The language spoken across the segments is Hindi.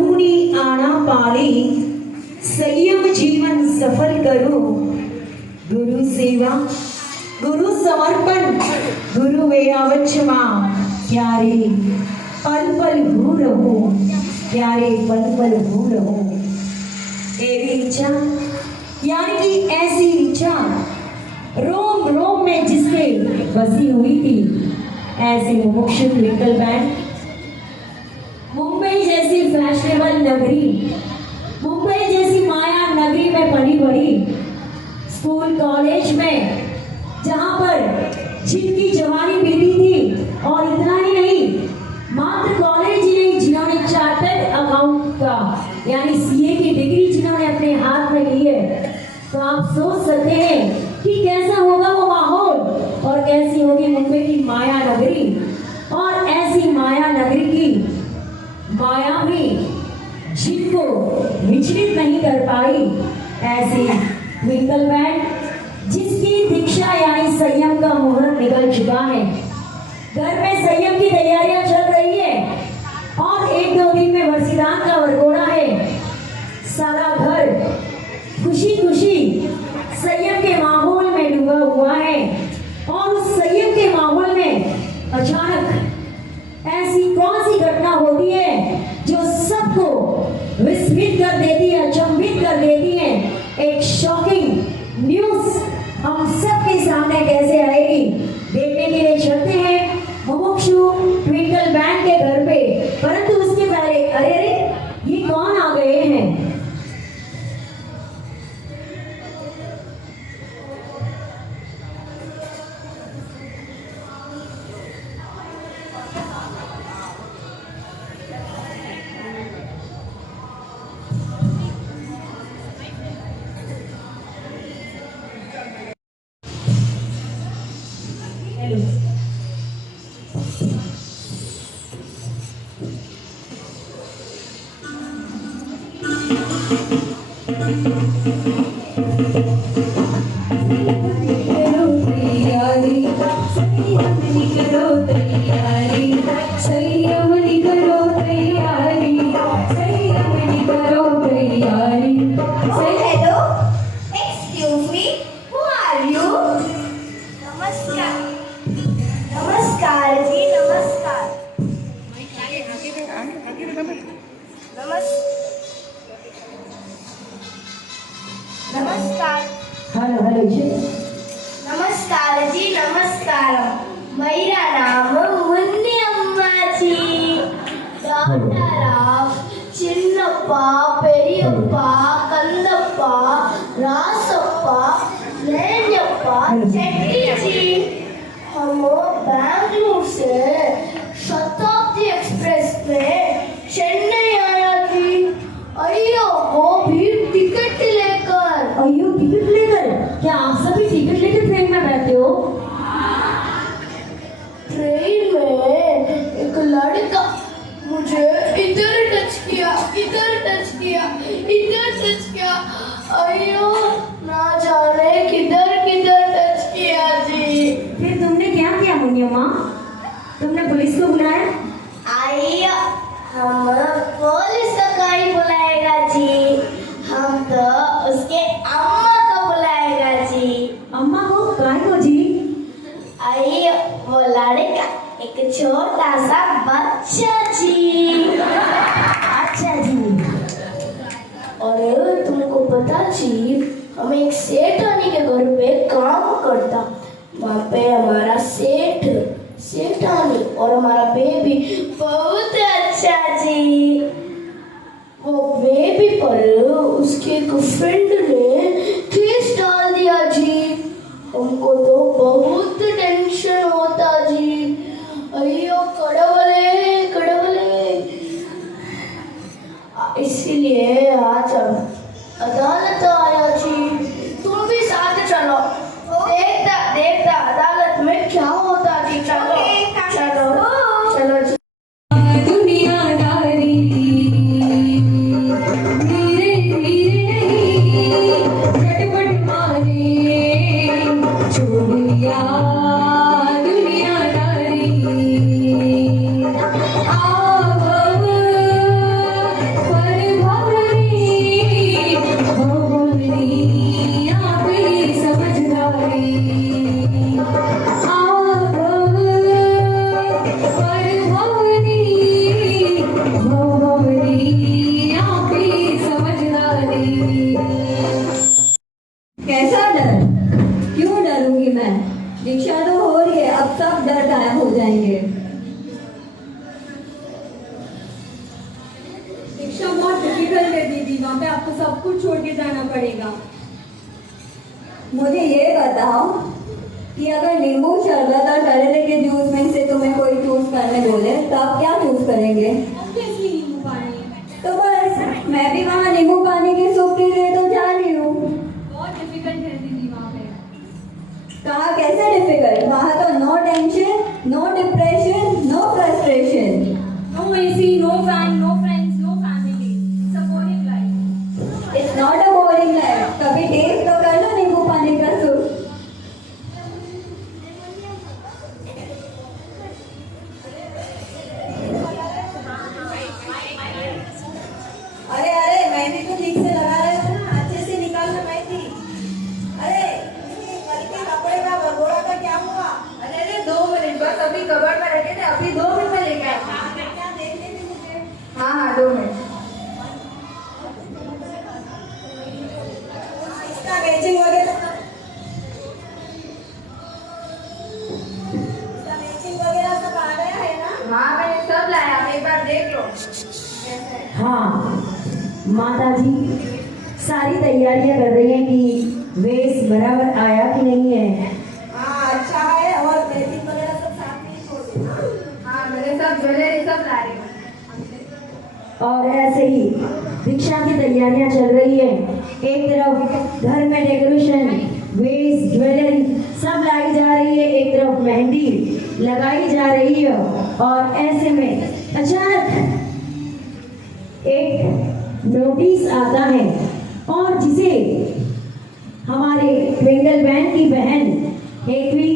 प्रभुनी आना पाली, संयम जीवन सफल करो। गुरु सेवा, गुरु समर्पण, गुरु वेयावचमा, प्यारे पल पल हो रहो, प्यारे पल पल हो रहो। तेरी इच्छा यानी कि ऐसी इच्छा रोम रोम में जिसके बसी हुई थी, ऐसे मुमुक्षु ट्विंकल बैंड मुंबई जैसी फैशनेबल नगरी, मुंबई जैसी माया नगरी में पली बड़ी, स्कूल कॉलेज में जहां पर जिनकी जवानी बीती थी, और इतना ही नहीं, मात्र कॉलेज ही नहीं, जिन्होंने चार्टर्ड अकाउंट का यानी सीए की डिग्री जिन्होंने अपने हाथ में ली है, तो आप सोच सकते हैं कि कैसा होगा वो माहौल और कैसी होगी मुंबई की माया नगरी। और ऐसी माया नगरी की माया भी जिनको विचलित नहीं कर पाई, ऐसी ट्विंकल बैंड जिसकी दीक्षा यानी संयम का मुहूर्त निकल चुका है, घर में संयम की तैयारियां चल रही है, और एक दो दिन में वर्षीदान का वरघोड़ा है। सारा घर खुशी खुशी संयम के माहौल में डूबा हुआ है, और उस संयम के माहौल में अचानक ऐसी कौन सी घटना होती है जो सबको विस्मित कर देती है, अचंभित कर देती है। एक शॉकिंग न्यूज हम सबके सामने कैसे आएगी, देखने के लिए चलते हैं मुमुक्षु ट्विंकल बैंड के घर पे। परंतु उसके पहले अरे अरे ये कौन आ गए हैं? नमस्कार। हेलो हेलो जी। नमस्कार जी, नमस्कार। मेरा नाम मुन्नी अम्मा जी। डॉक्टर चिन्नप्पा, पेरियप्पा, कंदप्पा, रासप्पा, नैन्यप्पा शेट्टी जी। हम बैंगलोर से शताब्दी एक्सप्रेस में चेन्नई आया थी। अयो वो भी टिकट लेकर। अयो टिकट लेकर? क्या आप सभी टिकट लेकर ट्रेन में बैठे हो? ट्रेन में एक लड़का मुझे इधर टच किया, इधर टच किया, इधर टच किया। अयो ना जाने किधर किधर टच किया जी। फिर तुमने क्या किया मुन्नी अम्मा? तुमने पुलिस को बुलाया? आइयो हम पुलिस को कहीं बुलाएगा जी, हम तो उसके अम्मा को बुलाएगा जी। अम्मा को? काय को जी? आइयो वो लड़का एक छोटा सा बच्चा जी। अच्छा जी। और तुमको पता जी, हम एक सेठानी के घर पे काम करता। वहाँ पे हमारा सेठानी और हमारा बेबी बहुत अच्छा जी। वो बेबी पर उसके एक फ्रेंड ने केस डाल दिया जी। हमको तो बहुत टेंशन होता जी। अयो कड़वले कड़वले। इसीलिए आज हम अदालत आया जी। तुम भी साथ चलो, देखता देखता अदालत में क्या होता जी। चलो चलो चलो जी। दुनियादारी धीरे धीरे झटपट मारे चोरिया। दुनियादारी आव वहाँ पे आपको सब कुछ छोड़ के जाना पड़ेगा। मुझे ये बताओ कि अगर नींबू शरबत और करेले के जूस में से तुम्हें कोई चूज करने बोले तो आप क्या चूज करेंगे? ऑब्वियसली नींबू पानी। तो बस मैं भी वहाँ नींबू पानी के सूप के लिए तो जा रही हूँ। बहुत डिफिकल्ट है दीदी वहाँ पे। कहाँ कैसे डिफिकल्ट? वहाँ तो no tension, no depression, no frustration. No AC, no fan, no friends, no family. It's a boring life. It's not a boring life. कभी टेस्ट तो कर लो नींबू पानी का सूप। अरे अरे मेहंदी तो ठीक से लगा रहे थे ना, अच्छे से निकालना मेहंदी। अरे कल के कपड़े का भगोड़ा का क्या हुआ? अरे 2 मिनट बस, अभी कबर्ड में रखे थे, अभी 2 मिनट में लेके आए। क्या देखने थे मुझे? हाँ 2 मिनट। इसका मैचिंग वगैरह सब आ गया है ना? हाँ मैंने सब लाया, आप एक बार देख लो। हाँ माता जी सारी तैयारियां कर रही हैं कि वेश बराबर आया कि नहीं है। हाँ अच्छा है। और मैचिंग वगैरह सब साथ में ही छोड़ देना। हाँ मैंने सब ज्वेलरी सब ला रही हूँ। और ऐसे ही दीक्षा की तैयारियां चल रही है। एक तरफ घर में डेकोरेशन, वेस्ट, ज्वेलरी सब लाई जा रही है, एक तरफ मेहंदी लगाई जा रही है। और ऐसे में अचानक एक नोटिस आता है और जिसे हमारे ट्विंकल बैंड की बहन हेतवी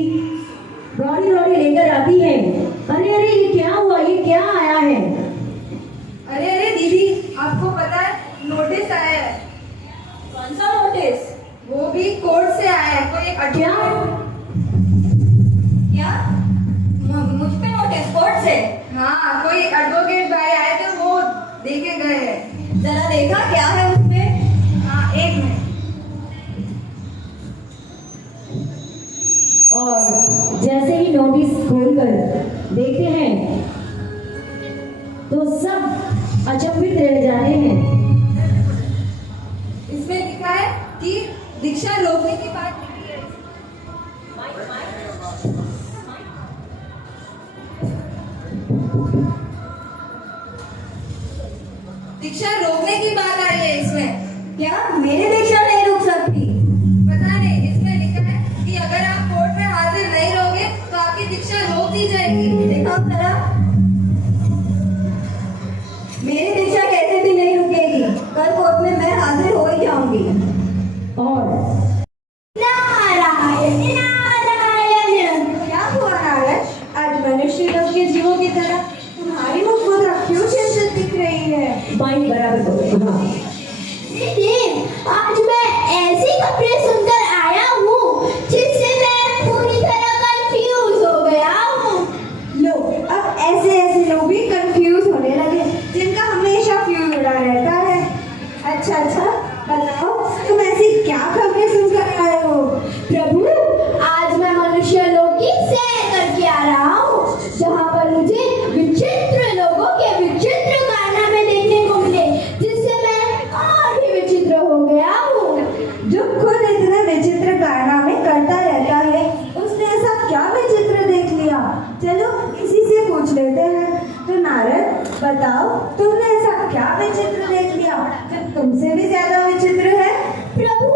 रोड़ी रोड़ी लेकर आती है। अरे अरे ये क्या हुआ, ये क्या आया है? अरे दीदी, आपको पता है नोटिस आया है? कौन सा नोटिस? वो भी कोर्ट से आया है। कोई क्या? क्या? मुझ पे नोटिस कोर्ट से? हाँ कोई एडवोकेट भाई आए थे, वो देके गए हैं। जरा देखा क्या है उसमें? हाँ 1 मिनट। और जैसे ही नोटिस खोलकर देखते हैं तो सब अचंभित रह जाते हैं। इसमें लिखा है कि दीक्षा रोकने की बात लिखी है। दीक्षा रोकने की बात आई है इसमें। क्या मेरी दीक्षा नहीं रुक सकती? पता नहीं, इसमें लिखा है कि अगर आप कोर्ट में हाजिर नहीं रहोगे तो आपकी दीक्षा रोक दी जाएगी। दिखाओ जरा। मेरी दीक्षा कैसे भी नहीं रुकेगी। कल कोर्ट में मैं हाजिर हो ही जाऊंगी। और नारायण नारायण। क्या हुआ नारायण? आज मनुष्य लोग के जीवों की तरह तुम्हारी मुखमुद्रा क्यों चिंतित दिख रही है? बाइक बराबर करो। हाँ दीदी, आज मैं ऐसे कपड़े सुनकर आया हूँ जिससे मैं पूरी तरह कंफ्यूज हो गया हूँ। लो अब ऐसे ऐसे लोग भी कंफ्यूज होने लगे जिनका हमेशा फ्यूज उड़ा रहता है। अच्छा बताओ तुम ऐसी क्या खबरें सुनकर आए हो? प्रभु, आज मैं मनुष्य लोक की सैर करके आ रहा हूँ, जहाँ पर मुझे विचित्र लोगों के विचित्र कारनामे देखने को मिले, जिससे मैं और भी विचित्र हो गया हूँ। जो खुद इतने विचित्र कारनामे करता रहता है उसने ऐसा क्या विचित्र देख लिया? चलो इसी से पूछ लेते हैं। तो नारद बताओ तुमने ऐसा क्या विचित्र देख लिया जो तुमसे भी ज्यादा विचित्र है? प्रभु,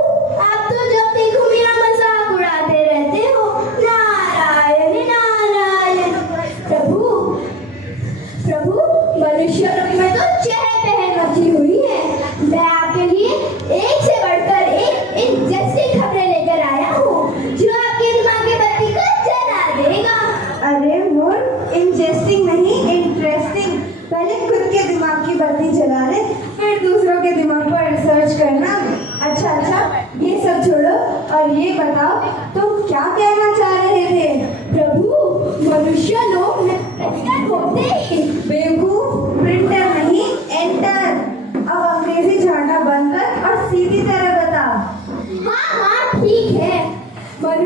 आप तो जब देखो मेरा मजाक उड़ाते रहते हो। नारायण नारायण। प्रभु मनुष्य लोक में तो चहल-पहल मची हुई है। मैं आपके लिए एक से बढ़कर एक इंटरेस्टिंग खबरें लेकर आया हूँ जो आपके दिमाग की बत्ती को जला देगा। अरे वो इंटरेस्टिंग नहीं इंटरेस्टिंग। पहले खुद के दिमाग की बत्ती जला ले, फिर दूसरों के दिमाग पर रिसर्च करना। अच्छा ये सब छोड़ो और ये बताओ तुम क्या कहना चाह रहे थे? प्रभु, मनुष्य लोक में प्रिंटर होते ही बेवकूफ, प्रिंटर नहीं एंटर। अब अंग्रेजी झाड़ना बंद कर और सीधी तरह बता। हाँ ठीक है। मैं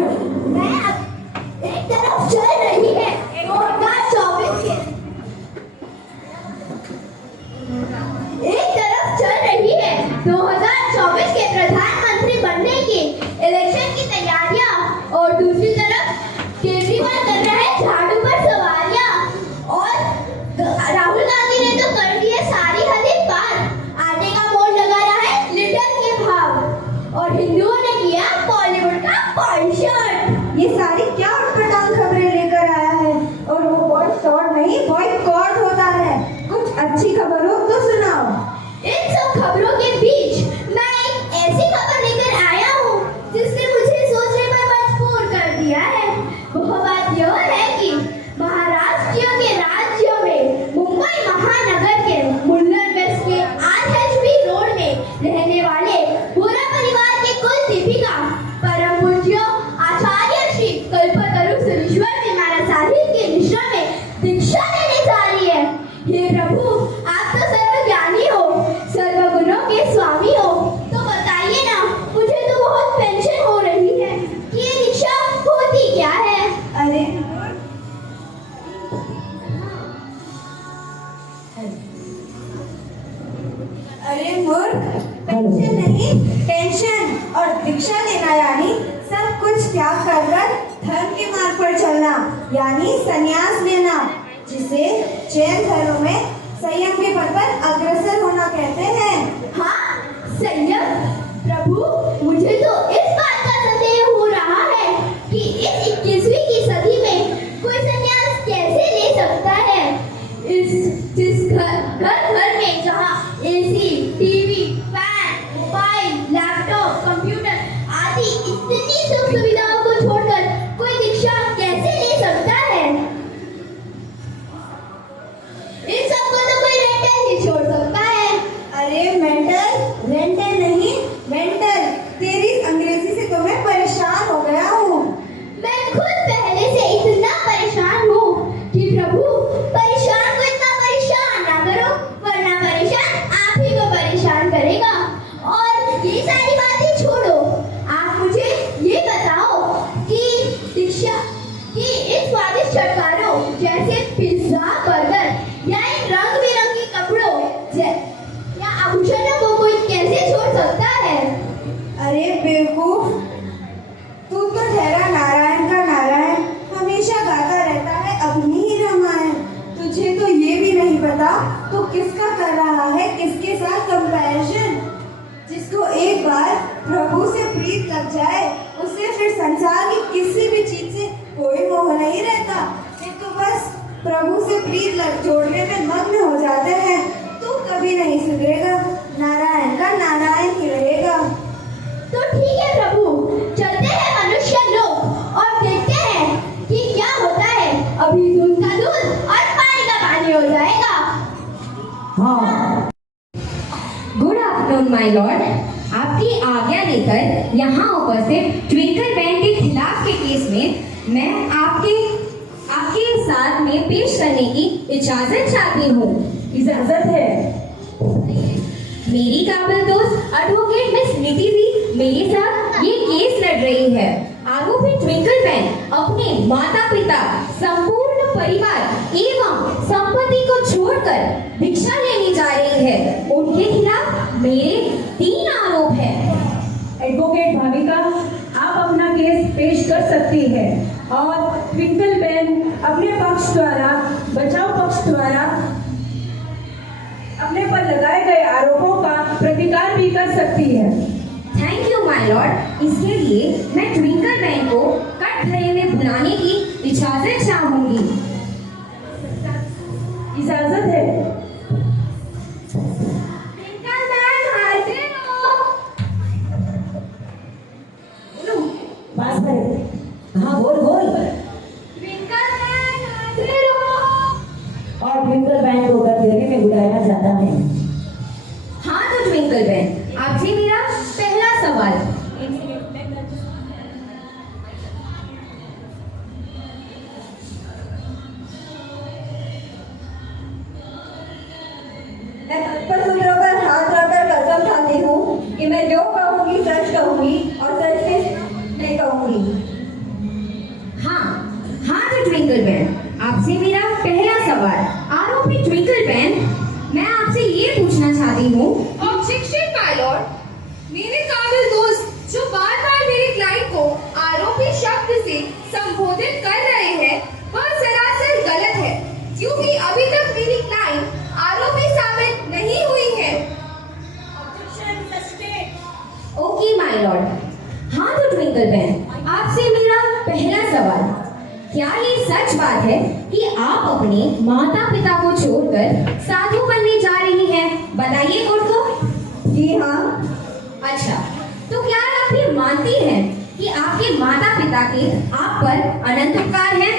अब एक तरफ चल रही है मोटा 24 एक तरफ चल रही है अरे मूर्ख, पेंशन नहीं टेंशन, और दीक्षा लेना यानी सब कुछ त्याग कर धर्म के मार्ग पर चलना, यानी संन्यास लेना, जिसे जैन धर्म में संयम के पद पर अग्रसर होना कहते हैं। हाँ, संयम। प्रभु, मुझे तो इस बात का संदेह हो रहा है कि इस 21वीं की सदी में कोई संन्यास कैसे ले सकता है। जिस घर में जहाँ AC, TV, fan, mobile, laptop, computer आदि इतनी सुख सुविधाओं को छोड़कर कोई दीक्षा कैसे ले सकता है। इन सबको तो कोई रेंटल ही छोड़ सकता है। अरे मेंटल, रेंटल नहीं मेंटल। तेरी अंग्रेजी से तो मैं परेशान हो गया हूँ। मैं खुद पहले से इतना परेशान हूँ कि प्रभु परेशान को इतना परेशान ना करो, वरना परेशान आप ही को परेशान करेगा। और ये सारी बातें छोड़ो, आप मुझे ये बताओ कि दीक्षा की इन स्वादिष्ट चटकारों जैसे पिज्जा, बर्गर या इन रंग बिरंगे कपड़ों या आभूषणों को कोई कैसे छोड़ सकता है। अरे बेवकूफ, तू तो ठहरा नारायण का नारायण, हमेशा गाता रहता है अपनी ही रामायण। तुझे तो ये भी नहीं पता तू किसका कर रहा है, किसके साथ कंपैरिजन। जिसको एक बार प्रभु से प्रीत लग जाए, उसे फिर संसार की किसी भी चीज से कोई मोह नहीं रहता। ये तो बस प्रभु से प्रीत लग जोड़ने में मग्न हो जाते हैं। तू कभी नहीं सुधरेगा, नारायण का नारायण ही रहेगा। तो ठीक है प्रभु, चलते हैं मनुष्य लोग और देखते हैं कि क्या होता है। अभी दूध का दूध और पानी का पानी हो जाएगा। हाँ। Good afternoon my Lord. आपकी आज्ञा लेकर यहाँ उपस्थित ट्विंकल बैंड के खिलाफ के केस में मैं आपके साथ में पेश करने की इजाजत चाहती हूँ। इजाजत है। मेरी काबिल दोस्त एडवोकेट मिस निधि भी मेरे साथ ये केस लड़ रही है। आरोपी ट्विंकल बैंड अपने माता पिता, संपूर्ण परिवार एवं संपत्ति को छोड़कर भिक्षा लेने जा रही है। उनके खिलाफ मेरे 3 आरोप है। एडवोकेट भाविका, आप अपना केस पेश कर सकती है और ट्विंकल बैंड अपने पक्ष द्वारा, बचाव पक्ष द्वारा अपने पर लगाए गए आरोपों का प्रतिकार भी कर सकती है। Thank you my Lord. इसके लिए मैं ट्विंकल बैंड को कटघरे में बुलाने की इजाजत चाहूंगी। इजाजत है। ट्विंकल बैंड हाजिर हो। पास में। हाँ बोल बोल। ट्विंकल बैंड हाजिर हो। और ट्विंकल बैंड को कटघरे में बुलाया जाता है। हाँ तो ट्विंकल बैंड, आपसे मेरा पहला सवाल। मैं तत्पर सूत्रों पर हाथ रखकर कसम खाती हूँ कि मैं जो कहूँगी सच कहूँगी और सच में कहूँगी। हाँ तो ट्विंकल बैंड, आपसे मेरा पहला सवाल। आरोपी ट्विंकल बैंड, मैं आपसे ये पूछना चाहती हूँ। Objection my Lord. मेरे काबिल दोस्त जो बार बार मेरे क्लाइंट को आरोपी शब्द से संबोधित कर रहे हैं, वह सरासर गलत है, क्योंकि अभी तक मेरी क्लाइंट आरोपी साबित नहीं हुई है। Okay my Lord. हाँ तो ट्विंकल बैंड, आपसे मेरा पहला सवाल। क्या ये सच बात है कि आप अपने माता पिता को छोड़कर साधु बनने जा रही हैं? बताइए कोर्ट को। जी हाँ। अच्छा, तो क्या आप ये मानती हैं कि आपके माता पिता के आप पर अनंत उपकार हैं?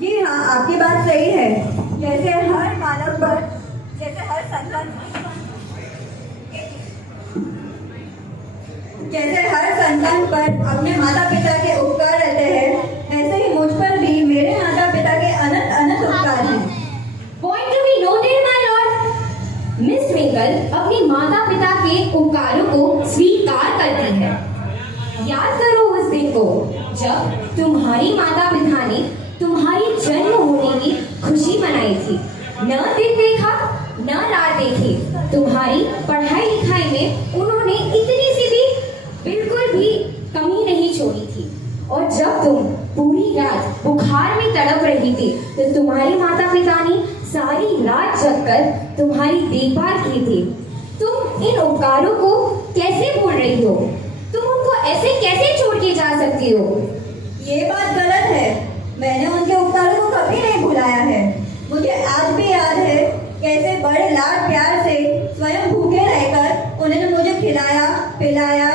जी हाँ, आपकी बात सही है। जैसे हर मानव पर, जैसे हर संतान पर अपने माता पिता के उपकार रहते हैं, ऐसे ही मुझ पर भी मेरे माता पिता के अनंत अनंत उपकार हैं। Point to be noted my Lord. Miss twinkle अपनी माता पिता के उपकारों को स्वीकार करती है। याद करो उस दिन को जब तुम्हारी माता पिता ने तुम्हारी जन्म होने की खुशी मनाई थी। न दिन देखा न रात देखी। तुम्हारी पढ़ाई लिखाई में उन्होंने इतनी सी भी बिल्कुल भी कमी नहीं छोड़ी थी। और जब तुम पूरी रात बुखार में तड़प रही थी तो तुम्हारे माता पिता ने सारी रात जगकर तुम्हारी देखभाल की थी। तुम इन उपकारों को कैसे भूल रही हो? तुम उनको ऐसे कैसे छोड़ के जा सकती हो? ये बात गलत है। मैंने उनके उपकारों को कभी नहीं भुलाया है। मुझे आज भी याद है कैसे बड़े लाड प्यार से स्वयं भूखे रहकर उन्होंने मुझे खिलाया, पिलाया,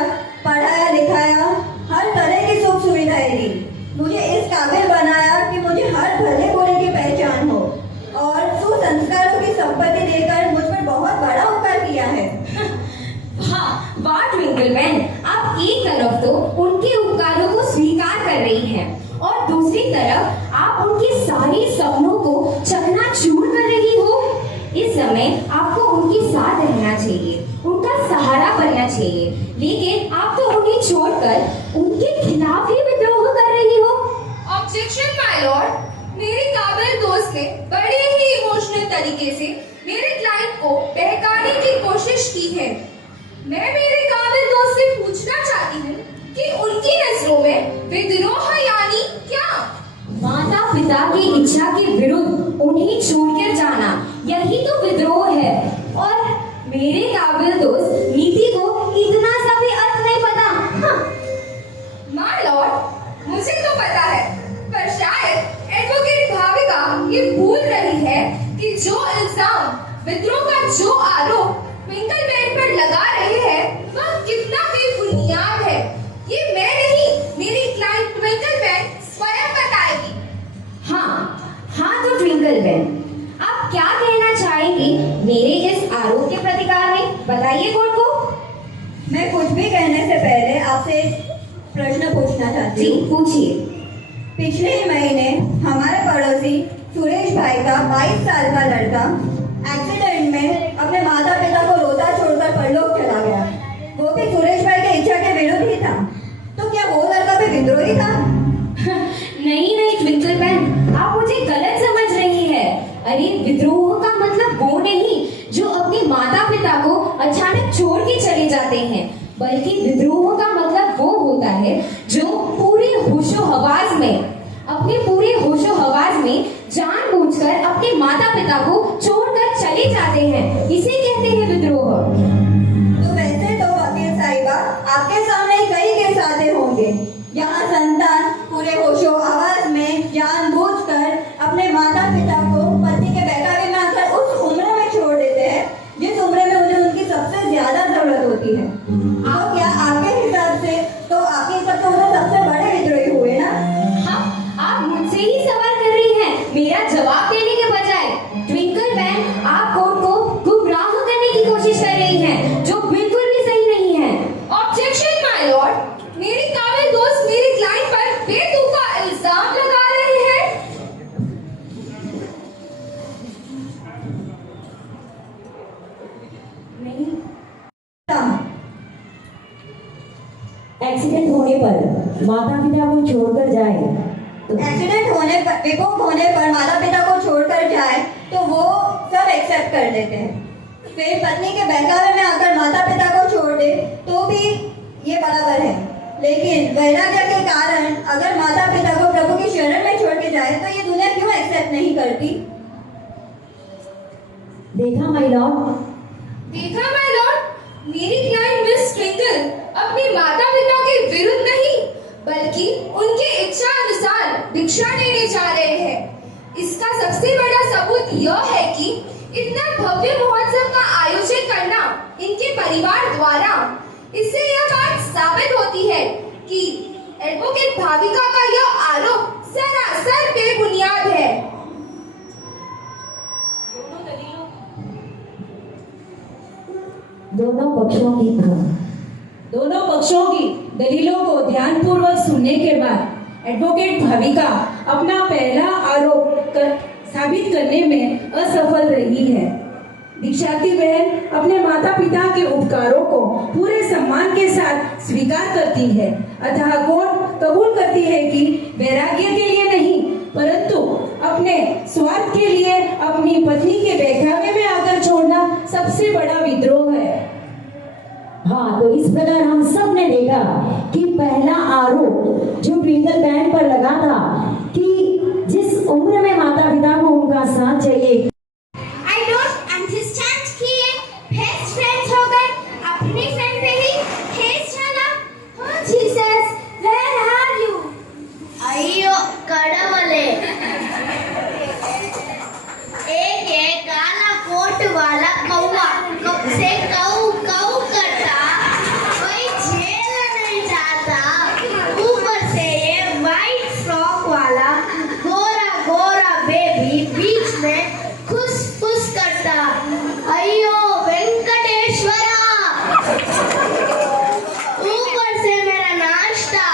पढ़ाया, लिखाया, हर तरह की सुख सुविधाएं दी। मुझे इस काबिल बनाया कि मुझे हर भले बुरे की पहचान हो और सुसंस्कारों की संपत्ति देकर मुझ पर बहुत बड़ा उपकार किया है। हाँ, वाह ट्विंकल बहन, आप एक तरफ तो उनके उपकारों को स्वीकार कर रही हैं और दूसरी तरफ आप उनके सारे सपनों को चकनाचूर कर रही हो। इस समय आपको उनके साथ रहना चाहिए, उनका सहारा बनना चाहिए, लेकिन आप तो उन्हें छोड़कर उनके खिलाफ ही विद्रोह कर रही हो। Objection my Lord. मेरे काबिल दोस्त ने बड़े ही इमोशनल तरीके से मेरे क्लाइंट को बहकाने की कोशिश की है। मैं मेरे काबिल दोस्त से पूछना चाहती हूँ कि उनकी नजरों में विद्रोह यानी क्या? माता पिता की इच्छा के विरुद्ध उन्हें छोड़कर जाना, यही तो विद्रोह है। और मेरे काबिल दोस्त नीति को इतना सा भी अर्थ नहीं पता। हाँ। माय लॉर्ड, मुझे तो पता है, पर शायद एडवोकेट भाविका ये भूल रही है कि जो इल्जाम, विद्रोह का जो आरोप ट्विंकल बहन पर लगा रहे हैं वह कितना बेबुनियाद है। ये मैं नहीं, मेरी क्लाइंट ट्विंकल बहन स्वयं बताएगी। हाँ तो ट्विंकल बहन, आप क्या कहना चाहेंगी मेरे इस आरोप के प्रतिकार में? बताइए कोर्ट को। मैं कुछ भी कहने से पहले आपसे एक प्रश्न पूछना चाहती जी हूँ। पूछिए। पिछले ही महीने हमारे पड़ोसी सुरेश भाई का 22 साल का लड़का एक्सीडेंट में अपने माता पिता को रोता छोड़कर परलोक चला गया। वो भी सुरेश भाई की इच्छा के विरुद्ध ही था। तो क्या वो लड़का भी विद्रोही था? नहीं ट्विंकल बहन, आप मुझे गलत समझ रही है। अरे विद्रोह का मतलब वो नहीं जो अपने माता पिता को अचानक छोड़ के चले जाते हैं, बल्कि विद्रोह का मतलब वो होता है जो पूरे होशो हवास में जानबूझकर अपने माता पिता को छोड़कर चले जाते हैं, इसे कहते हैं विद्रोह। तो वैसे तो वकील साहिबा आपके सामने कई केस आते होंगे जहाँ संतान पूरे होशो हवास में जानबूझकर अपने माता पिता को पति के बहकावे में आकर उस उम्र में छोड़ देते हैं जिस उम्र में उन्हें उनकी सबसे ज्यादा जरूरत होती है। तो क्या आपके हिसाब से उन्हें सबसे बड़े विद्रोही हुए ना? हाँ, आप मुझसे ही सवाल कर रही हैं, मेरा जवाब देने के बजाय। ट्विंकल बहन, आप कोर्ट को गुमराह करने की कोशिश कर रही हैं, जो बिल्कुल भी सही नहीं है। Objection my Lord. मेरी काबिल दोस्त मेरी क्लाइंट पर बेतुका इल्जाम लगा रहे हैं। एक्सीडेंट होने पर माता पिता को छोड़कर जाए तो एक्सीडेंट होने पर, विभोग होने पर माता पिता को छोड़कर जाए तो वो सब एक्सेप्ट कर लेते हैं। फिर पत्नी के बहकावे में आकर माता पिता को छोड़ दे तो भी ये बराबर है। लेकिन वैराग्य के कारण अगर माता पिता को प्रभु की शरण में छोड़ के जाए तो ये दुनिया क्यों एक्सेप्ट नहीं करती? देखा माय लॉर्ड, देखा माय लॉर्ड, मेरी क्लाइंट मिस ट्विंकल अपने माता पिता के विरुद्ध नहीं बल्कि उनके इच्छा अनुसार भिक्षा लेने जा रहे हैं। इसका सबसे बड़ा सबूत यह है कि इतना भव्य महोत्सव का आयोजन करना इनके परिवार द्वारा। इससे यह बात साबित होती है कि एडवोकेट भाविका का यह आरोप सरासर बेबुनियाद है। दोनों पक्षों की दलीलों को ध्यानपूर्वक सुनने के बाद एडवोकेट भाविका अपना पहला आरोप साबित करने में असफल रही है। दीक्षाती बहन अपने माता पिता के उपकारों को पूरे सम्मान के साथ स्वीकार करती है, अतः कोर्ट कबूल करती है कि वैराग्य के लिए नहीं परंतु अपने स्वार्थ के लिए अपनी पत्नी के बहकावे में आकर छोड़ सबसे बड़ा विद्रोह है। हाँ, तो इस प्रकार हम सब ने देखा कि पहला आरोप जो ट्विंकल बैंड पर लगा था कि जिस उम्र में माता पिता को उनका साथ चाहिए, I don't understand कि ये best friends हो गए, अपने friend पे ही ठेस जाना। Oh Jesus, where are you? अयो कड़वले, एक काला कोट वाला कौवा कब से कौ कौ करता, कोई झेल नहीं जाता। ऊपर से ये वाइट फ्रॉक वाला गोरा गोरा बेबी बीच में खुश खुश करता। अयो वेंकटेश्वरा, ऊपर से मेरा नाश्ता,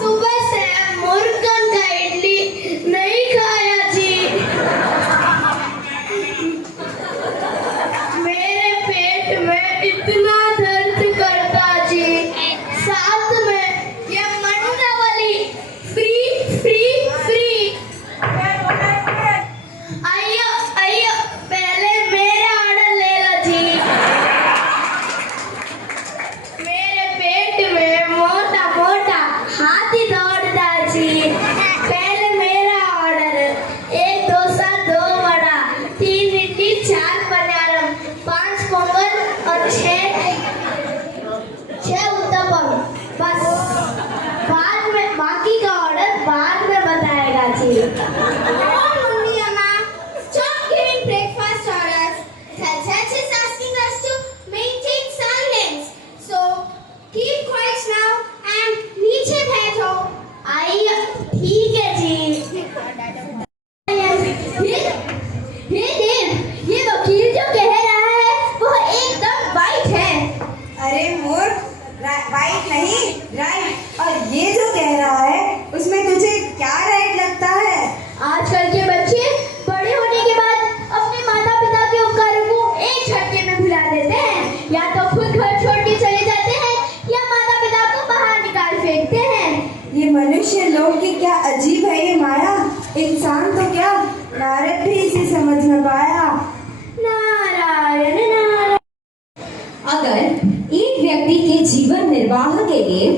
सुबह से मुर्गन का इडली नहीं खाया जी। मेरे पेट में इतना दर्द करता जी, साथ में ये मंडवली फ्री फ्री फ्री। अयो अयो, पहले मेरा ऑर्डर ले लो जी। मेरे पेट में मोटा मोटा हाथी दौड़ता जी। पहले मेरा ऑर्डर, 1 डोसा 2 वड़ा 3 इडली 4 पन्यारम 5 पोंगल और 6 उत्तपम। बस बाद में बाकी का ऑर्डर बाद में बताएगा जी। मम्मी अम्मा, stop giving breakfast orders. Sajjad is asking us to maintain silence. So keep quiet now and नीचे बैठो। आइए, ठीक है जी। ये वकील जो कह रहा है वो एकदम वाइट है। अरे मूर्ख, राइट नहीं राइट। और ये जो कह रहा है उसमें तुझे क्या राइट लगता है? आजकल के बच्चे बड़े होने के बाद अपने माता पिता के उपकारों को एक झटके में भुला देते हैं। या तो खुद घर छोड़ के चले जाते हैं या माता पिता को बाहर निकाल फेंकते हैं। ये मनुष्य लोग की क्या अजीब है ये माया। इंसान तो क्या, नारद भी इसे समझ न पाया। नारायण नारायण। अगर एक व्यक्ति के जीवन निर्वाह के लिए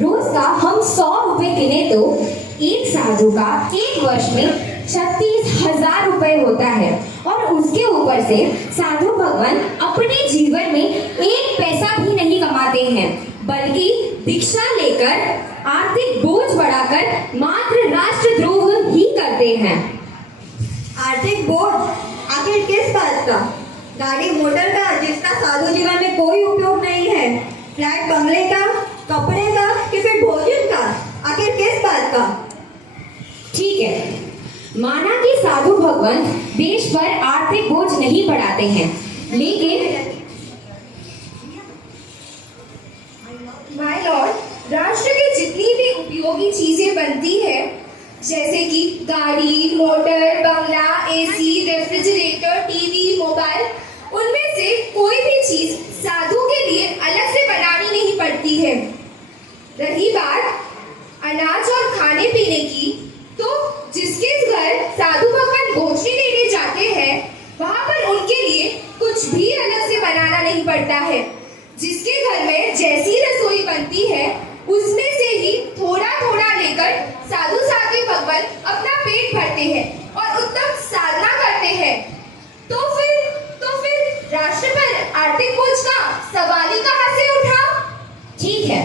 रोज का हम 100 रुपए गिने तो एक साधु का एक वर्ष में 36,000 रुपए होता है। और उसके ऊपर से साधु भगवान अपने जीवन में एक पैसा भी नहीं कमाते हैं, बल्कि दीक्षा लेकर आर्थिक बोझ बढ़ाकर मात्र राष्ट्रद्रोह ही करते हैं। आर्थिक बोझ आखिर किस बात का? गाड़ी मोटर का जिसका साधु जीवन में कोई उपयोग नहीं है, फ्लैट बंगले का, कपड़े का कि फिर भोजन का, आखिर किस बात का? ठीक है, माना कि साधु भगवान देश पर आर्थिक बोझ नहीं बढ़ाते हैं, लेकिन माय लॉर्ड, राष्ट्र की जितनी भी उपयोगी चीजें बनती है, जैसे कि गाड़ी, मोटर, बंगला, एसी, रेफ्रिजरेटर, टीवी, मोबाइल, उनमें से कोई भी चीज साधु के लिए अलग से बनानी नहीं पड़ती है। रही बात अनाज और खाने पीने की, तो जिसके घर साधु भगवान भोजनी लेने जाते हैं, वहां पर उनके लिए कुछ भी अलग से बनाना नहीं पड़ता है। जिसके घर में जैसी रसोई बनती है, उसमें से ही थोड़ा थोड़ा लेकर साधु साध्वी भगवान अपना पेट भरते हैं और उत्तम साधना करते हैं। तो फिर राष्ट्र पर आर्थिक बोझ का सवाल ही कहां से उठा? ठीक है,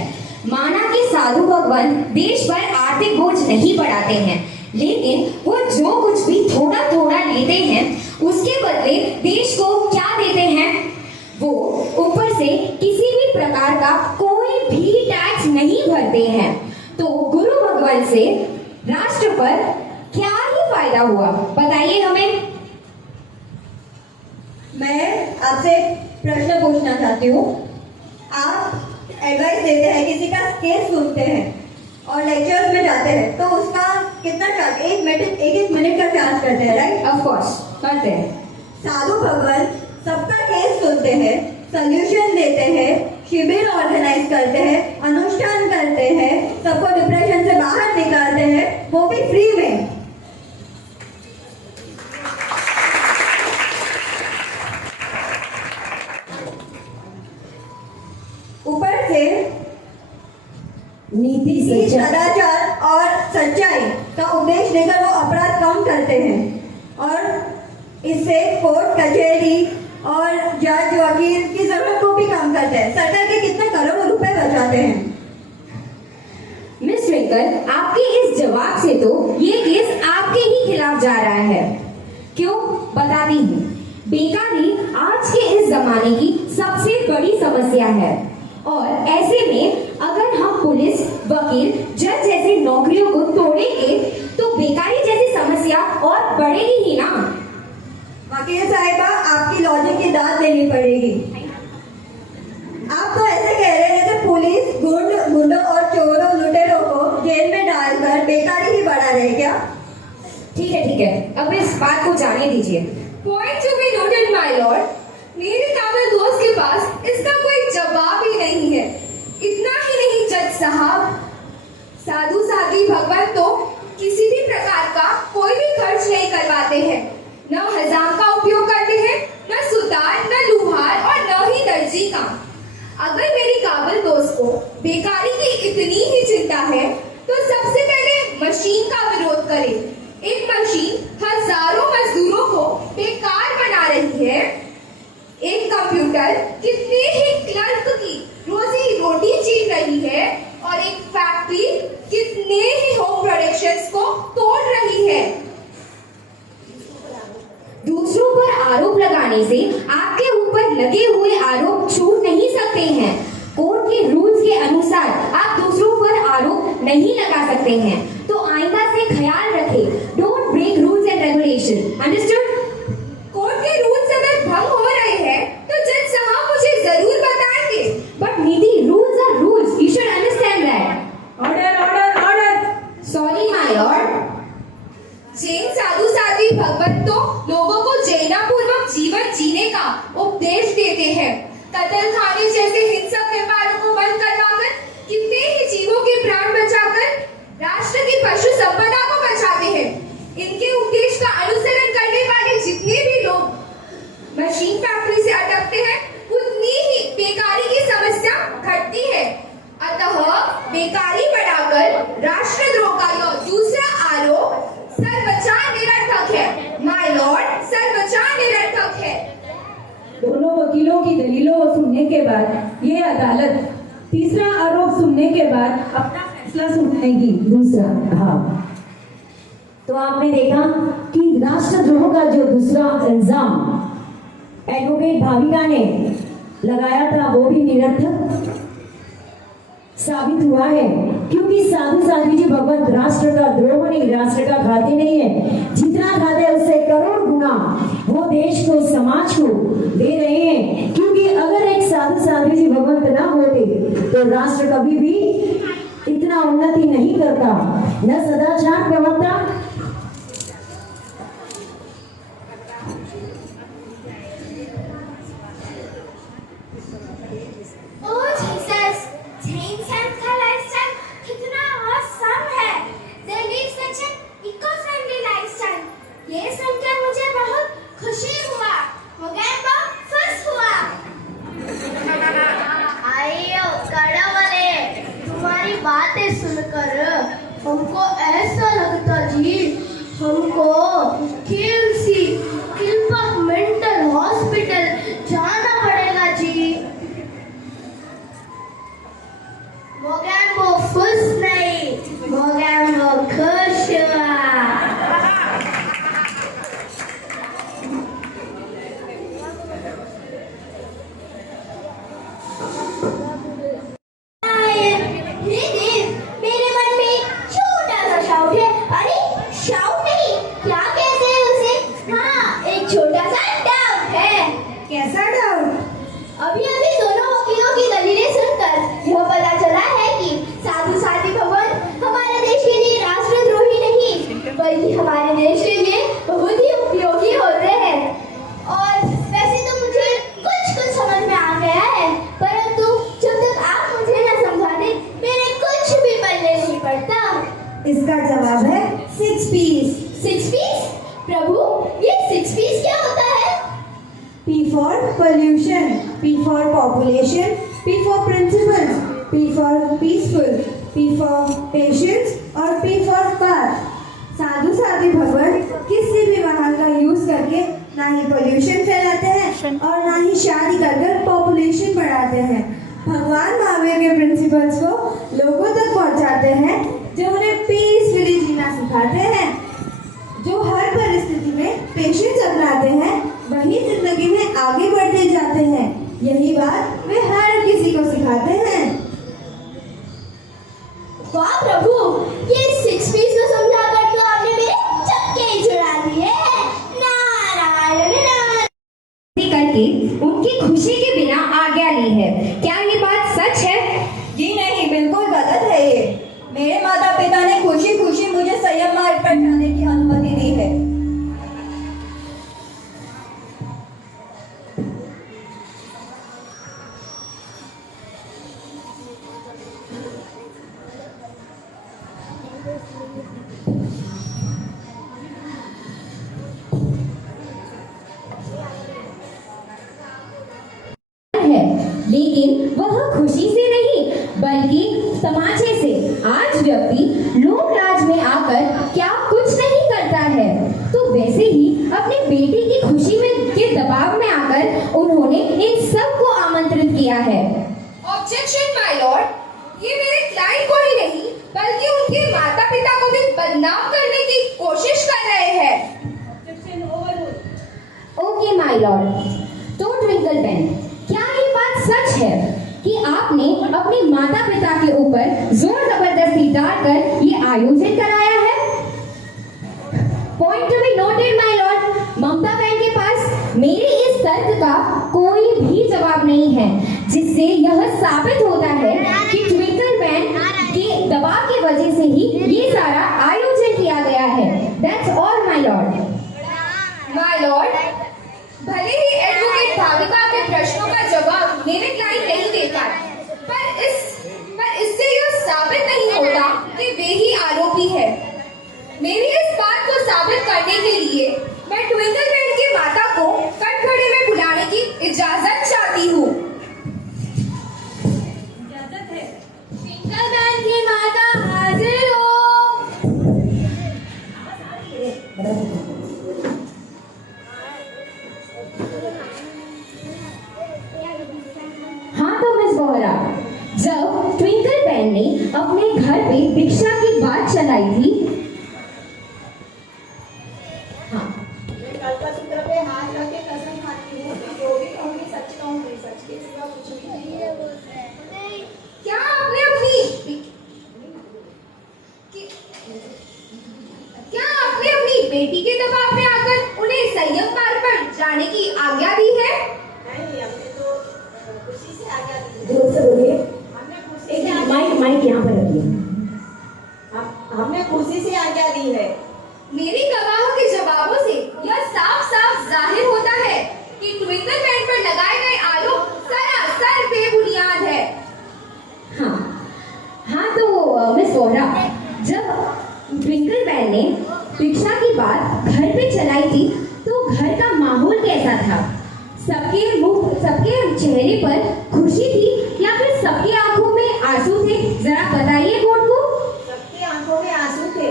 माना कि साधु भगवान देश पर आर्थिक बोझ नहीं बढ़ाते हैं, लेकिन वो जो कुछ भी थोड़ा थोड़ा लेते हैं, उसके बदले देश को क्या देते हैं? वो ऊपर से किसी भी प्रकार का कोई भी टैक्स नहीं भरते हैं। तो गुरु भगवान से राष्ट्र पर क्या ही फायदा हुआ, बताइए हमें। मैं आपसे प्रश्न पूछना चाहती हूँ। आप एडवाइस देते हैं, किसी का केस सुनते हैं और लेक्चर्स में जाते हैं, तो उसका कितना चार्ज? 1 मिनट का चार्ज करते हैं, राइट? ऑफ कोर्स करते हैं। साधु भगवान सबका केस सुनते हैं, सोल्यूशन देते हैं, शिविर ऑर्गेनाइज करते हैं, अनुष्ठान करते हैं, सबको डिप्रेशन से बाहर निकालते हैं, वो भी फ्री में। से नीति नीति, सच्चाई सदाचार और सच्चाई का उपदेश देकर वो अपराध कम करते हैं और इससे कोर्ट कचहरी और जज वकील की जरूरत को भी कम करते हैं। सरकार के कितने करोड़ों रुपए बचाते हैं। मिस ट्विंकल, आपके इस जवाब से तो ये केस आपके ही खिलाफ जा रहा है। क्यों, बताती हूँ। बेकारी आज के इस जमाने की सबसे बड़ी समस्या है और ऐसे में अगर हम पुलिस, वकील, जज जैसी नौकरियों को तोड़ेंगे तो बेकारी जैसी समस्या और बढ़ेगी ही ना। वकील साहिबा, आपकी लॉजिक की दाद देनी पड़ेगी। आप तो ऐसे कह रहे हैं जैसे पुलिस गुंडों और चोरों लुटेरों को जेल में डालकर बेकारी ही बढ़ा रहे क्या? ठीक है, अब इस बात को जाने दीजिए। Point to be noted my Lord, मेरे काबिल दोस्त के पास इसका कोई जवाब ही नहीं है। इतना ही नहीं जज साहब, साधु साध्वी भगवान तो किसी भी प्रकार का कोई भी खर्च नहीं करवाते हैं, न हजाम का उपयोग करते हैं, न सुतार, न लुहार और न ही दर्जी का। अगर मेरी काबिल दोस्त को बेकारी की इतनी ही चिंता है तो सबसे पहले मशीन का विरोध करें। एक मशीन हजारों मजदूरों को बेकार बना रही है। एक कंप्यूटर कितने ही क्लर्क की रोजी रोटी छीन रही है और एक फैक्ट्री कितने ही होम प्रोडक्शंस को तोड़ रही है। दूसरों पर आरोप लगाने से आपके ऊपर लगे हुए आरोप छूट नहीं सकते हैं। कोर्ट के रूल्स के अनुसार आप दूसरों पर आरोप नहीं लगा सकते हैं, तो आइंदा से ख्याल रखें। Don't break rules and regulation, understood? Court के रूल्स अगर भंग हो रहे हैं तो जज साहब मुझे जरूर बताएंगे। But Nidhi, rules are rules, you should understand that. Order order order. Sorry my lord. Jain साधु साध्वी भगवत तो लोगों को जैनापूर्वक जीवन जीने का उपदेश देते हैं। कत्ल खाने जैसे हिंसक व्यापारों को बंद करवाकर कितने ही जीवों के प्राण बचाकर राष्ट्र की पशु संपदा को बचाते हैं। इनके उपदेश का अनुसरण करने वाले जितने भी लोग मशीन फैक्ट्री से अटकते हैं उतनी ही बेकारी की समस्या घटती है। अतः बेकारी बढ़ाकर राष्ट्रद्रोह का यह दूसरा आरोप सर्वथा निरर्थक है। माय लॉर्ड, सर्वथा निरर्थक है। दोनों वकीलों की दलीलों को सुनने के बाद ये अदालत तीसरा आरोप सुनने के बाद अपना फैसला सुनाएगी। दूसरा, हाँ, तो आपने देखा कि राष्ट्रद्रोह का जो दूसरा इल्जाम एडवोकेट भाविका ने लगाया था वो भी निरर्थक साबित हुआ है, क्योंकि साधु साध्वी जी भगवत राष्ट्र का द्रोह नहीं, राष्ट्र का खाते नहीं है। जितना खाते हैं उससे करोड़ गुना वो देश को, समाज को दे रहे हैं। क्योंकि अगर एक साधु साध्वी जी भगवंत ना होते तो राष्ट्र कभी भी इतना उन्नति नहीं करता, न सदाचार प्रवक्ता। बातें सुनकर हमको ऐसा लगता जी foundation, P for principles, P for peaceful, P for patience और P for path। साधु साध्वी भगवान किसी भी वाहन का यूज करके ना ही पोल्यूशन फैलाते हैं और ना ही शादी कर पॉपुलेशन बढ़ाते हैं। भगवान महावीर के प्रिंसिपल्स को लोगों तक पहुंचाते हैं, जो उन्हें पीसफुली जीना सिखाते हैं। जो हर परिस्थिति में पेशेंस अपनाते हैं वही जिंदगी में आगे बढ़ते जाते हैं। यही बात वे हर किसी को सिखाते हैं। वाह प्रभु, ये 6 पीस को समझा कर तो आपने मेरे चक्के ही छुड़ा दिए। नारायण नारायण करके उनकी खुशी के बिना आज्ञा ली है। क्या ये बात सच है? जी नहीं, बिल्कुल गलत है ये। मेरे माता पिता ने खुशी खुशी मुझे संयम मार्ग पर जाने की अनुमति दी है। है, लेकिन वह खुशी से नहीं बल्कि तमाचे से। आज व्यक्ति लोक राज में आकर क्या कुछ नहीं करता है, तो वैसे ही अपनी बेटी की खुशी में के दबाव में आकर उन्होंने इन सब को आमंत्रित किया है। ऑब्जेक्शन माय लॉर्ड, ये मेरे क्लाइंट को ही नहीं बल्कि उनके माता पिता को भी बदनाम करने की कोशिश कर रहे हैं। Okay my Lord. तो ट्विंकल बेन, क्या ये बात सच है कि आपने अपने माता पिता के ऊपर जोर जबरदस्ती डालकर ये आयोजन कराया है? Point to be noted my lord. Mamata बहन के पास मेरे इस तर्क का कोई भी जवाब नहीं है, जिससे यह साबित होता है कि ट्विंकल बहन के दबाव की वजह से ही ये सारा आयोजन किया गया है। That's all my Lord. My Lord, भले ही एडवोकेट भाविका के प्रश्नों का जवाब मेरे क्लाइंट नहीं देता, पर इससे यह साबित नहीं होता कि वे ही आरोपी है। मेरी इस बात को साबित करने के लिए मैं ट्विंकल बहन की माता को कटघरे में बुलाने की इजाजत चाहती हूँ। ट्विंकल बहन की माता हाजिर हो। हाँ तो मिस बोहरा, जब ट्विंकल बहन ने अपने घर पे दीक्षा की बात चलाई थी, हाँ, मैं कल्पसूत्र पे हाथ रख के कसम खाती हूँ कि जो भी कहूँगी सच कहूँगी, सच के सिवा कुछ भी नहीं है। क्या आपने अपनी बेटी के दबाव में आकर उन्हें संयम मार्ग पर जाने की आज्ञा दी है? नहीं, हमने तो खुशी से आज्ञा दी। जोर से बोलिए। हमने खुशी से माइक यहाँ पर रखिए। हमने खुशी से आज्ञा दी है। मेरी गवाहों के जवाबों से यह साफ साफ जाहिर होता है कि ट्विंकल बहन पर लगाए गए आरोप सरासर बेबुनियाद है। हाँ, हाँ तो मिस बोहरा, जब ट्विंकल बहन ने दीक्षा की बात घर पे चलाई थी, तो घर का माहौल कैसा था? सबके चेहरे पर खुशी थी या फिर सबकी आंखों में आंसू थे? जरा बताइए बोर्ड को। सबकी आंखों में आंसू थे।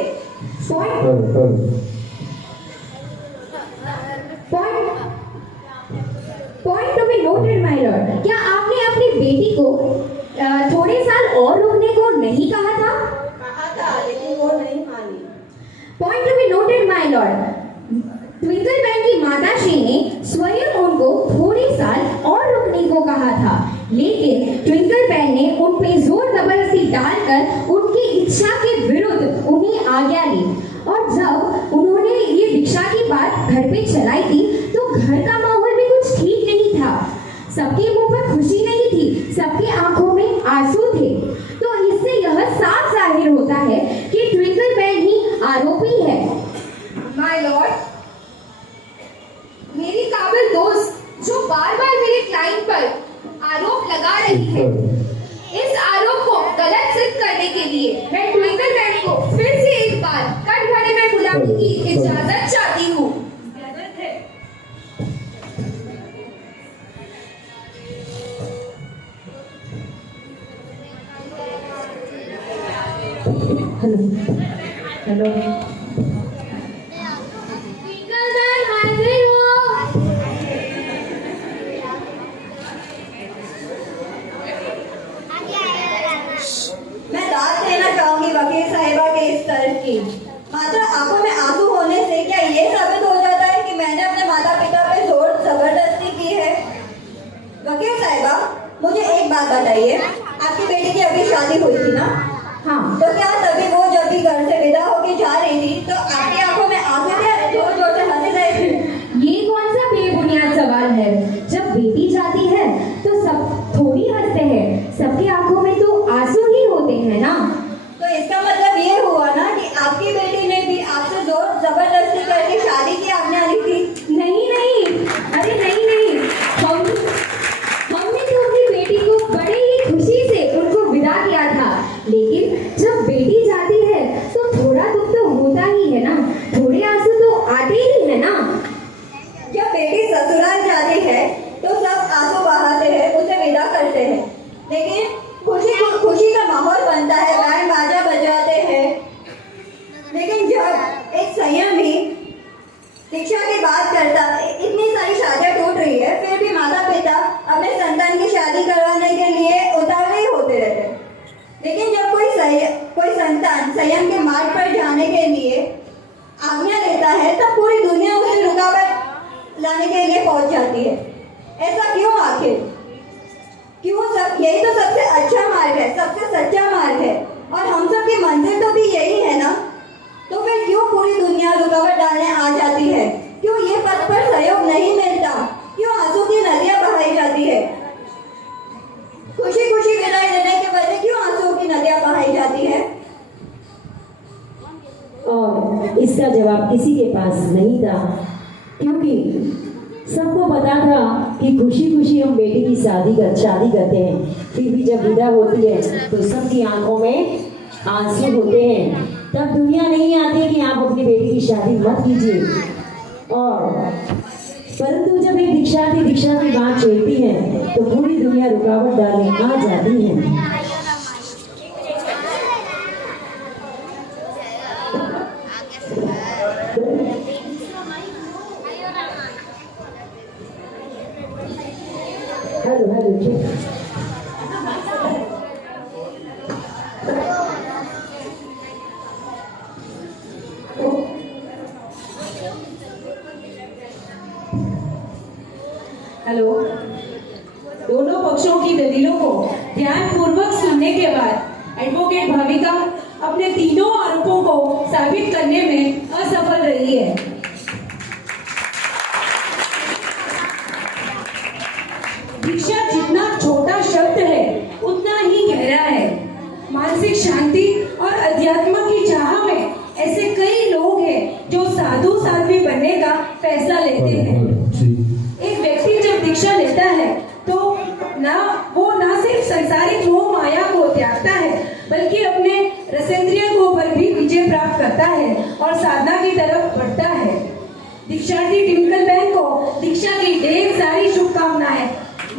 Point to be noted my Lord. क्या आपने अपनी बेटी को थोड़े साल और रुकने को नहीं कहा था? कहा था, लेकिन वो नहीं मानी। Point to be noted my Lord. Twinkle बहन की माताश्री ने स्वयं उनको थोड़े साल और रुकने को कहा था, लेकिन ट्विंकल बहन ने उन पे जोर जबरदस्ती डालकर उनकी इच्छा के विरुद्ध उन्हें आज्ञा ली। और जब उन्होंने ये दीक्षा की बात घर पे चलाई थी, तो घर का माहौल भी कुछ ठीक नहीं था। सबके मुंह पर खुशी नहीं थी, सबकी आंखों में आंसू थे। तो इससे यह साफ जाहिर होता है कि ट्विंकल बहन ही आरोपी है। माय लॉर्ड, मेरी काबिल दोस्त जो बार बार मेरे क्लाइंट पर आरोप लगा रही है, इस आरोप को गलत सिद्ध करने के लिए मैं ट्विंकल बहन को फिर से एक बार कटघरे में बुलाने की इजाजत चाहती हूँ। हेलो हेलो ट्विंकल मैम हाजिर हो। मैं दाद देना चाहूंगी वकील साहिबा के इस तर्क की। मात्र आंखों में आंसू होने से क्या ये साबित हो जाता है कि मैंने अपने माता पिता पे जोर जबरदस्ती की है? वकील साहिबा, मुझे एक बात बताइए, आपकी बेटी की अभी शादी हुई थी ना? हाँ तो क्या तभी वो जब भी घर से विदा होके जा रही थी तो आपकी आंखों में आंसू थे, जोर जोर से हंस रहे थे? ये कौन सा बेबुनियाद सवाल है? जब बेटी जाती है तो सब थोड़ी हंसते हैं, सबकी आंखों में तो आंसू ही होते हैं ना। तो इसका मतलब ये हुआ ना कि आपकी बेटी ने भी आपसे जोर जबरदस्ती करके शादी की आज्ञा ली थी? नहीं नहीं, अरे नहीं नहीं, हमने तो अपनी बेटी को बड़े ही खुशी से उनको विदा किया था, लेकिन जब बेटी जाती है तो थोड़ा दुख तो होता ही है ना, थोड़े आंसू तो आते ही है ना। जब बेटी ससुराल जाती है तो सब आंसू बहाते हैं, उसे विदा करते हैं, लेकिन खुशी का माहौल बनता है, बैंड बाजा बजाते हैं। लेकिन जब एक संयमी दीक्षा की बात करता, इतनी सारी शादियां टूट रही है, फिर भी माता पिता अपने संतान की शादी करवाने के लिए उतावले ही होते रहते हैं। लेकिन जब कोई संतान संयम के मार्ग पर जाने के लिए आज्ञा देता है तब पूरी दुनिया उसे रुकावट लाने के लिए पहुंच जाती है। ऐसा क्यों आखिर? क्यों? सब यही तो सबसे अच्छा मार्ग है, सबसे सच्चा मार्ग है, और हम सब की मंजिल तो भी यही है ना। तो फिर क्यों पूरी दुनिया रुकावट डालने आ जाती है? क्यों ये पथ पर सहयोग नहीं मिलता? क्यों आंसू की नदियां बहाई जाती है? खुशी खुशी विदाई देने के बदले क्यों आंसू की नदियां बहाई जाती है? और इसका जवाब किसी के पास नहीं था, क्योंकि सबको पता था कि खुशी खुशी हम बेटी की शादी करते हैं, फिर भी जब विदा होती है तो सबकी आंखों में आंसू होते हैं। तब दुनिया नहीं आती कि आप अपनी बेटी की शादी मत कीजिए। और परंतु जब एक दीक्षा की बात छेड़ती है तो पूरी दुनिया रुकावट डालने आ जाती है। Hello hello. दोनों पक्षों की दलीलों को ध्यानपूर्वक सुनने के बाद एडवोकेट भाविका अपने तीनों आरोपों को साबित करने में असफल रही है। दीक्षा जितना छोटा शब्द है उतना ही गहरा है। मानसिक शांति और अध्यात्म की चाह में ऐसे कई लोग हैं जो साधु साध्वी बनने का फैसला लेते हैं। एक व्यक्ति जब दीक्षा लेता है तो ना सिर्फ संसारिक मोह माया को त्यागता है, बल्कि अपने रसेंद्रियों पर भी विजय प्राप्त करता है और साधना की तरफ बढ़ता है। दीक्षार्थी ट्विंकल बहन को दीक्षा की ढेर सारी शुभकामनाएं।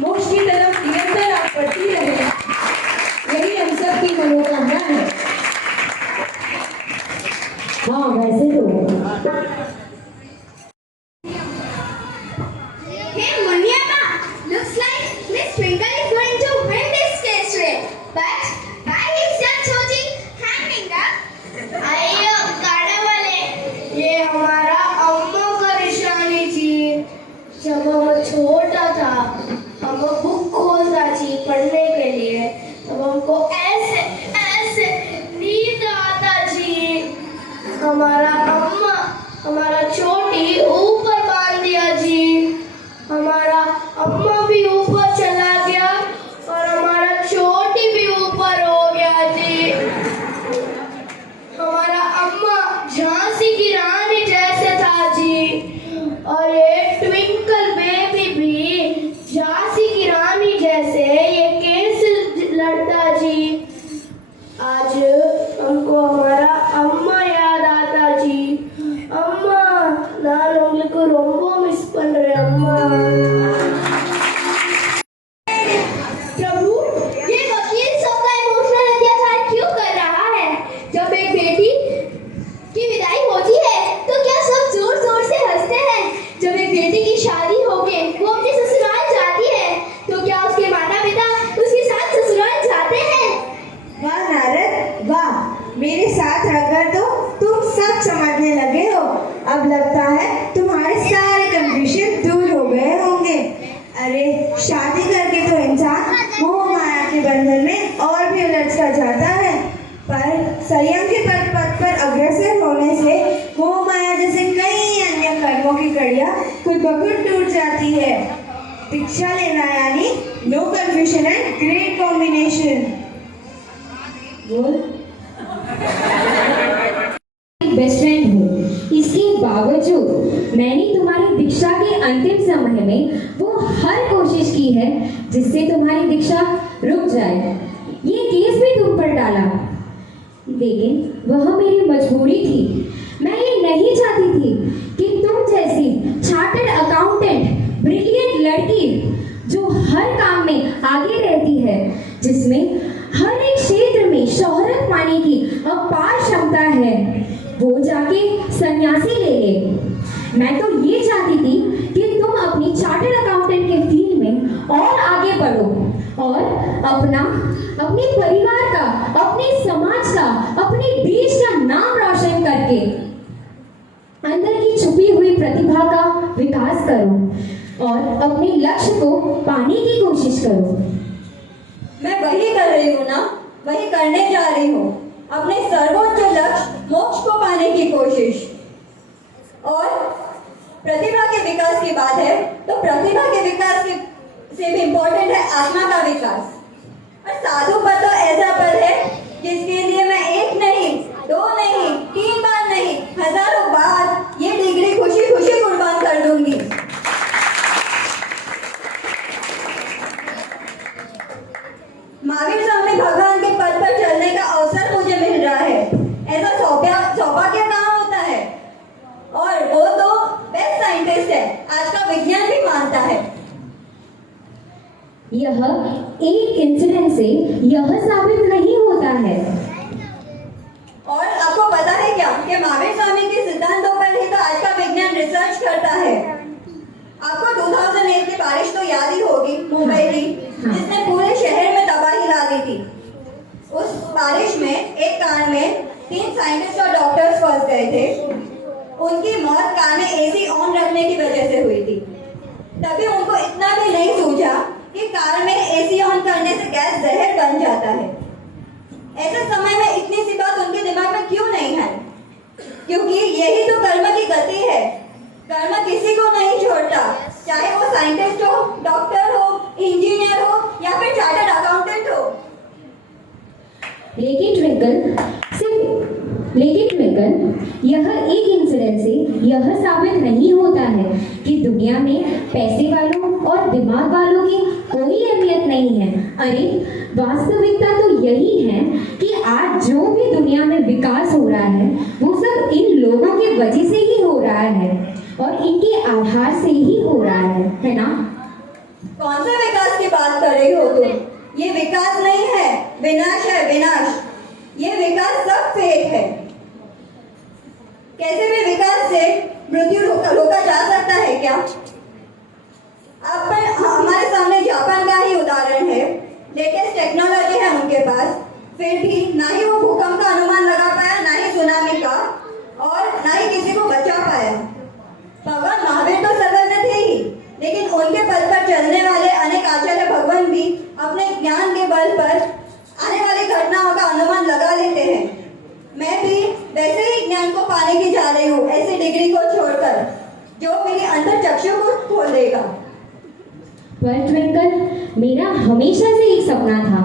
मोक्ष की तरफ निरंतर आप बढ़ती रहे, यही हम सब की मनोकामना है। हाँ, वैसे तो Hey Munyama, looks like Miss Twinkle is going to win this case today. But why is that Choji hanging up? अयो काड़वाले, ये हमारा अम्मा का निशानी थी। जब हम छोटा था, हम बुक दीक्षा लेना यानी no confusion and great combination. बोल। बेस्ट फ्रेंड हूँ, इसके बावजूद मैंने तुम्हारी दीक्षा के अंतिम समय में वो हर कोशिश की है जिससे तुम्हारी दीक्षा रुक जाए। ये केस भी तुम पर डाला, लेकिन वह मेरी मजबूरी थी। मैं ये नहीं चाहती थी कि तुम जैसी चार्टर्ड अकाउंटेंट ब्रिलियंट लड़की जो हर काम में आगे रहती है, जिसमें हर एक क्षेत्र में शोहरत पाने की अपार क्षमता है, वो जाके सन्यासी ले ले। मैं तो ये चाहती थी कि तुम अपनी चार्टर्ड अकाउंटेंट के फील्ड में और आगे बढ़ो और अपने परिवार का, अपने समाज का, अपने देश का नाम रोशन करके अंदर की छुपी हुई प्रतिभा का विकास करो और अपने लक्ष्य को पाने की कोशिश करो। मैं वही कर रही हूँ ना, वही करने जा रही हूँ। अपने सर्वोच्च लक्ष्य मोक्ष को पाने की कोशिश। और प्रतिभा के विकास की बात है तो प्रतिभा के विकास से भी इम्पोर्टेंट है आत्मा का विकास। और साधु पद तो ऐसा पद है जिसके लिए मैं एक नहीं, दो नहीं, 3 बार नहीं, हजारों बार ये डिग्री खुशी खुशी कुर्बान कर दूंगी। महावीर स्वामी भगवान के पद पर चलने का अवसर मुझे मिल रहा है। ऐसा सौभाग्य कहाँ होता है। और वो तो बेस्ट साइंटिस्ट है, आज का विज्ञान भी मानता है। यह एक इंसिडेंट से यह साबित नहीं होता है। और आपको पता है क्या कि महावीर स्वामी के सिद्धांतों पर ही तो आज का विज्ञान रिसर्च करता है। आपको 2008 की बारिश तो याद ही होगी, मुंबई की, जिसने पूरे शहर में तबाही ला दी थी। उस बारिश में एक कार में 3 साइंटिस्ट और डॉक्टर्स फंस गए थे। उनकी मौत कार में एसी ऑन रखने की वजह से हुई थी। तभी उनको इतना भी नहीं सूझा कि कार में एसी ऑन करने से गैस जहर बन जाता है। ऐसे समय में इतनी सी बात उनके दिमाग में क्यों नहीं है? क्योंकि यही तो कर्म की गति है। कर्म किसी को नहीं छोड़ता, चाहे वो साइंटिस्ट हो, डॉक्टर हो, इंजीनियर हो या फिर चार्टर्ड अकाउंटेंट हो। लेकिन ट्विंकल, यह एक इंसिडेंट से यह साबित नहीं होता है कि दुनिया में पैसे वालों और दिमाग वालों की कोई अहमियत नहीं है। अरे वास्तविकता तो यही है कि आज जो भी दुनिया में विकास हो रहा है वो सब इन लोगों की वजह से ही हो रहा है और इनके आधार से ही हो रहा है ना? कौन सा विकास की बात कर रही हो तुम? ये विकास नहीं है, विनाश है, विनाश। ये विकास सब फेक है। कैसे भी विकास से मृत्यु रोका जा सकता है क्या? अब हमारे सामने जापान का ही उदाहरण है। लेटेस्ट टेक्नोलॉजी है उनके पास, फिर भी ना ही वो भूकंप का अनुमान लगा पाया, ना ही सुनामी का, और ना ही किसी को बचा पाया। भगवान महावीर तो सर्वज्ञ थे ही, लेकिन उनके पद पर चलने वाले अनेक आचार्य भगवान भी अपने ज्ञान के बल पर आने वाली घटनाओं का अनुमान लगा लेते हैं। मैं भी वैसे ही ज्ञान को पाने की जा रही हूँ, ऐसी डिग्री को छोड़कर जो मेरी अंतर चक्षु को खोल देगा। पर ट्विंकल, मेरा हमेशा से एक सपना था,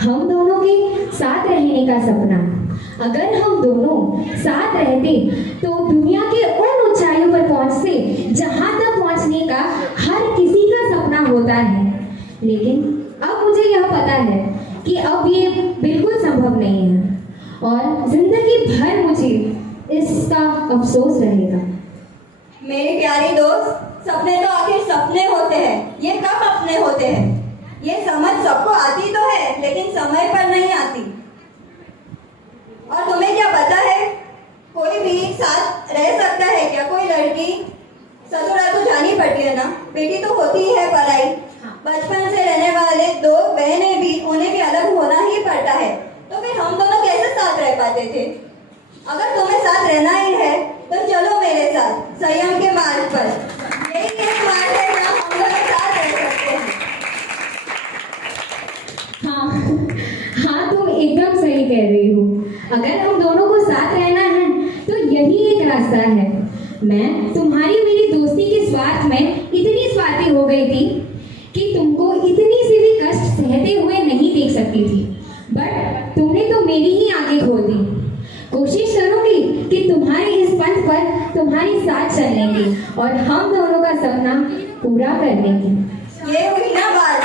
हम दोनों के साथ रहने का सपना। अगर हम दोनों साथ रहते तो दुनिया के उन ऊंचाइयों पर पहुंचते जहां तक पहुंचने का हर किसी का सपना होता है। लेकिन अब मुझे यह पता है कि अब ये बिल्कुल संभव नहीं है और जिंदगी भर मुझे इसका अफसोस रहेगा। मेरी प्यारी दोस्त, सपने तो आखिर सपने होते हैं। ये कब अपने होते हैं? ये समझ सबको आती तो है, लेकिन समय पर नहीं आती। और तुम्हें क्या पता है, कोई भी साथ रह सकता है क्या? कोई लड़की ससुराल तो जानी पड़ती है ना, बेटी तो होती है पराई। बचपन से रहने वाले 2 बहनें भी, उन्हें भी अलग होना ही पड़ता है। तो फिर हम दोनों कैसे साथ रह पाते थे? अगर तुम्हें साथ रहना ही है तो चलो मेरे साथ संयम के मार्ग पर। यही एक मार्ग है जहाँ हम दोनों साथ रह सकते हैं। हाँ, तुम एकदम सही कह रही हो। अगर हम दोनों को साथ रहना है तो यही एक रास्ता है। मैं तुम्हारी मेरी दोस्ती के स्वार्थ में इतनी स्वार्थी हो गई थी और हम दोनों का सपना पूरा करने की। ये हुई ना बात।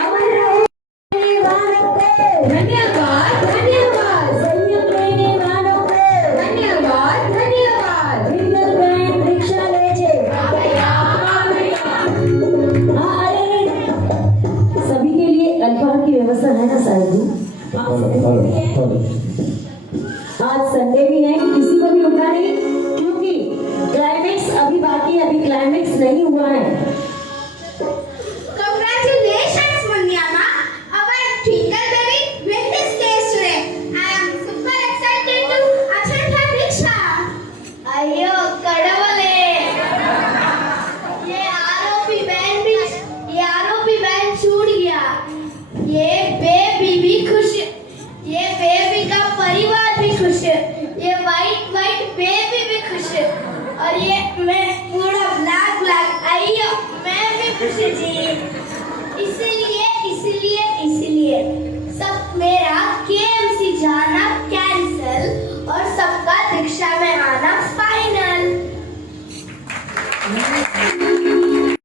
अमर रहे वालों को, धन्यवाद धन्यवाद संयम रहने वालों को, धन्यवाद धन्यवाद। ट्विंकल बैंड रिक्शा ले जे। हाँ, अरे सभी के लिए अल्पाहार की व्यवस्था है ना साहब जी? आज संडे भी है, किसी को भी उठा नहीं, क्योंकि क्लाइमेक्स अभी बाकी है, अभी क्लाइमेक्स नहीं हुआ है। Congratulations, Munyama. Our Twinkle baby win this case today. I am super excited to attend her Diksha. अयो कड़वले, ये आरोपी बैंड छूट गया। ये बेबी भी खुश, ये बेबी का परिवार भी खुश, ये वाइट बेबी भी खुश, और ये मैं पूरा ब्लैक। अयो मैं भी खुश जी।